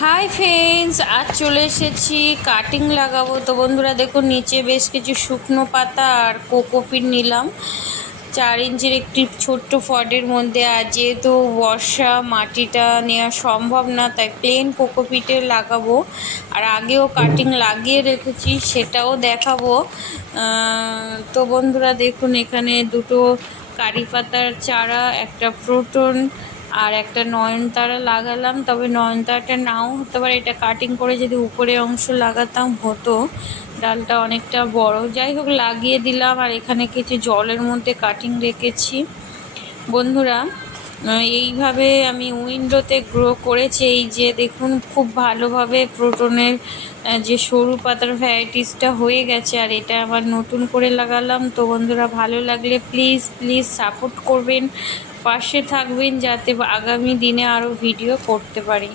Hi friends, আজ চলে এসেছি কাটিং লাগাবো। তো বন্ধুরা দেখুন, নিচে বেশ কিছু শুকনো পাতা আর কোকোপিট নিলাম 4 ইঞ্চির একটি ছোট্ট ফডের মধ্যে। আর যেহেতু বর্ষা, মাটিটা নেওয়া সম্ভব না, তাই প্লেন কোকোপিটে লাগাবো। আর আগেও কাটিং লাগিয়ে রেখেছি, সেটাও দেখাবো। তো বন্ধুরা দেখুন, এখানে দুটো কারি পাতার চারা, একটা প্রোটন আর একটা নয়নতারা লাগালাম। তবে নয়নতারাটা নাও হতে পারে, এটা কাটিং করে যদি উপরের অংশ লাগাতাম হতো, ডালটা অনেকটা বড়। যাই হোক, লাগিয়ে দিলাম। আর এখানে কিছু জলের মধ্যে কাটিং রেখেছি। বন্ধুরা, এইভাবে আমি উইন্ডোতে গ্রো করেছি। এই যে দেখুন, খুব ভালোভাবে প্রোটনের যে সরু পাতার ভ্যারাইটিসটা হয়ে গেছে। আর এটা আবার নতুন করে লাগালাম। তো বন্ধুরা, ভালো লাগলে প্লিজ প্লিজ সাপোর্ট করবেন, পাশে থাকবেন, যাতে আগামী দিনে আরও ভিডিও করতে পারি।